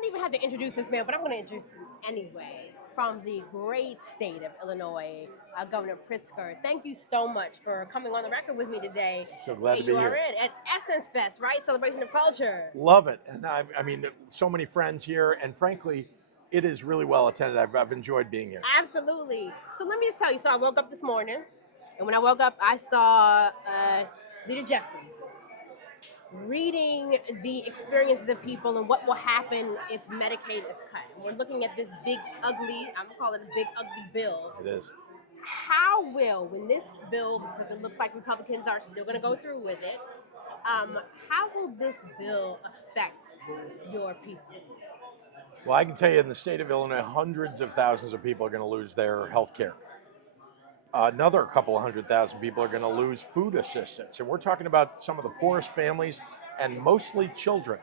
don't even have to introduce this man, but I'm going to introduce him anyway. From the great state of Illinois, Governor Pritzker. Thank you so much for coming on the record with me today. So glad to be here. at Essence Fest, right? Celebration of Culture. Love it. And I mean, so many friends here. And frankly, it is really well attended. I've enjoyed being here. Absolutely. So let me just tell you. So I woke up this morning, and when I woke up, I saw Leader Jeffries reading the experiences of people and what will happen if Medicaid is cut. And we're looking at this big, ugly, I'm going to call it a big, ugly bill. It is. How will, when this bill, because it looks like Republicans are still going to go through with it, how will this bill affect your people? Well, I can tell you in the state of Illinois, hundreds of thousands of people are going to lose their health care. Another couple of 100,000 people are going to lose food assistance. And we're talking about some of the poorest families and mostly children.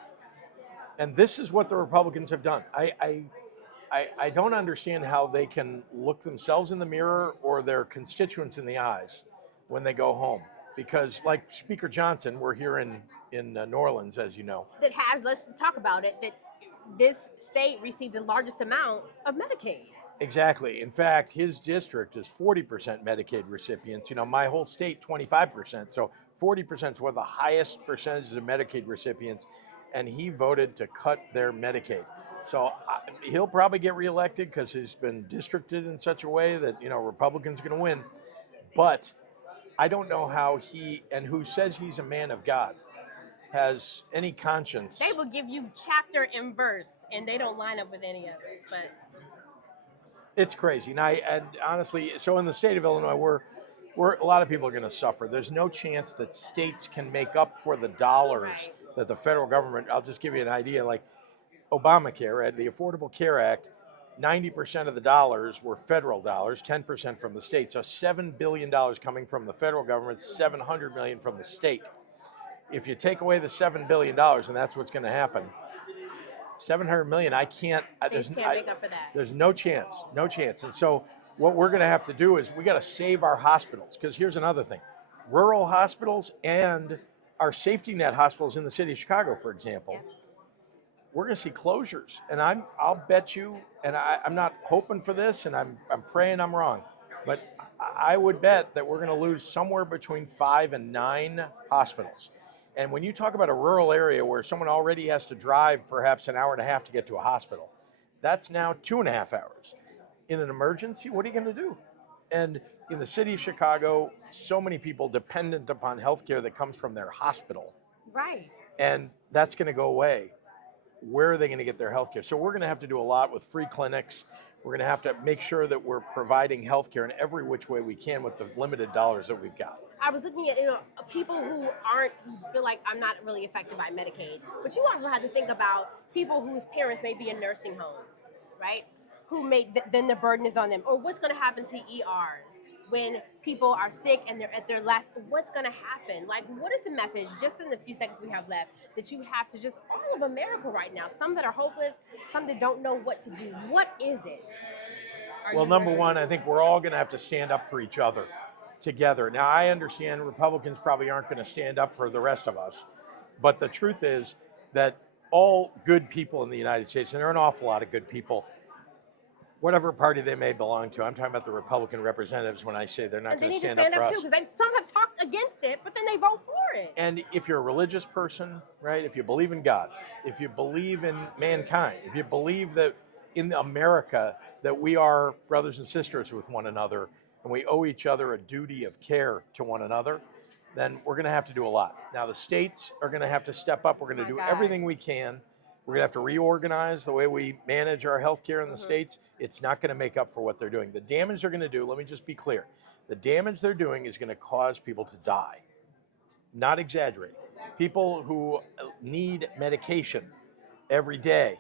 And this is what the Republicans have done. I don't understand how they can look themselves in the mirror or their constituents in the eyes when they go home. Because like Speaker Johnson, we're here in New Orleans, as you know. Let's just talk about it, that this state receives the largest amount of Medicaid. Exactly. In fact, his district is 40% Medicaid recipients. You know, my whole state, 25%. So 40% is one of the highest percentages of Medicaid recipients. And he voted to cut their Medicaid. So he'll probably get reelected because he's been districted in such a way that, you know, Republicans are going to win. But I don't know how he, and who says he's a man of God, has any conscience. They will give you chapter and verse, and they don't line up with any of it. But it's crazy. And honestly, so in the state of Illinois, we're a lot of people are going to suffer. There's no chance that states can make up for the dollars that the federal government. I'll just give you an idea. Like Obamacare, the Affordable Care Act, 90% of the dollars were federal dollars, 10% from the state. So $7 billion coming from the federal government, $700 million from the state. If you take away the $7 billion, and that's what's going to happen, $700 million, I can't. States can't make up for that. There's no chance. And so what we're going to have to do is we got to save our hospitals. Because here's another thing. Rural hospitals and our safety net hospitals in the city of Chicago, for example, we're going to see closures. And I'll bet you, and I'm not hoping for this, and I'm praying I'm wrong, but I would bet that we're going to lose somewhere between 5 and 9 hospitals. And when you talk about a rural area where someone already has to drive perhaps an hour and a half to get to a hospital, that's now 2.5 hours. In an emergency, what are you going to do? And in the city of Chicago, so many people dependent upon healthcare that comes from their hospital. Right. And that's going to go away. Where are they going to get their healthcare? So we're going to have to do a lot with free clinics. We're going to have to make sure that we're providing healthcare in every which way we can with the limited dollars that we've got. I was looking at people who feel like I'm not really affected by Medicaid, but you also have to think about people whose parents may be in nursing homes, right? Who then the burden is on them. Or what's going to happen to ERs when people are sick and they're at their last? What's going to happen? Like, what is the message, just in the few seconds we have left, that you have to just all of America right now? Some that are hopeless, some that don't know what to do. What is it? Well, number one, I think we're all going to have to stand up for each other together. Now, I understand Republicans probably aren't going to stand up for the rest of us, but the truth is that all good people in the United States, and there are an awful lot of good people, whatever party they may belong to, I'm talking about the Republican representatives when I say they're not going to stand up for us. Too, because some have talked against it, but then they vote for it. And if you're a religious person, right, if you believe in God, if you believe in mankind, if you believe that in America that we are brothers and sisters with one another, and we owe each other a duty of care to one another, then we're going to have to do a lot. Now, the states are going to have to step up. We're going to do everything we can. We're going to have to reorganize the way we manage our health care in the states. It's not going to make up for what they're doing. The damage they're going to do, let me just be clear, the damage they're doing is going to cause people to die. Not exaggerating. People who need medication every day,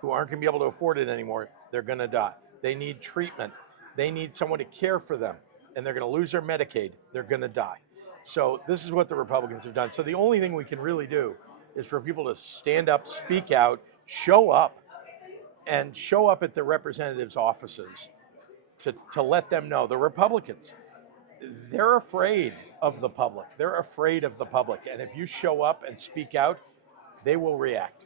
who aren't going to be able to afford it anymore, they're going to die. They need treatment. They need someone to care for them, and they're going to lose their Medicaid. They're going to die. So this is what the Republicans have done. So the only thing we can really do is for people to stand up, speak out, show up, and show up at the representatives' offices to let them know. The Republicans, they're afraid of the public. They're afraid of the public. And if you show up and speak out, they will react.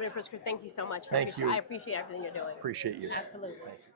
Reverend Pritzker, thank you so much. Thank you. I appreciate everything you're doing. Appreciate you. Absolutely. Thank you.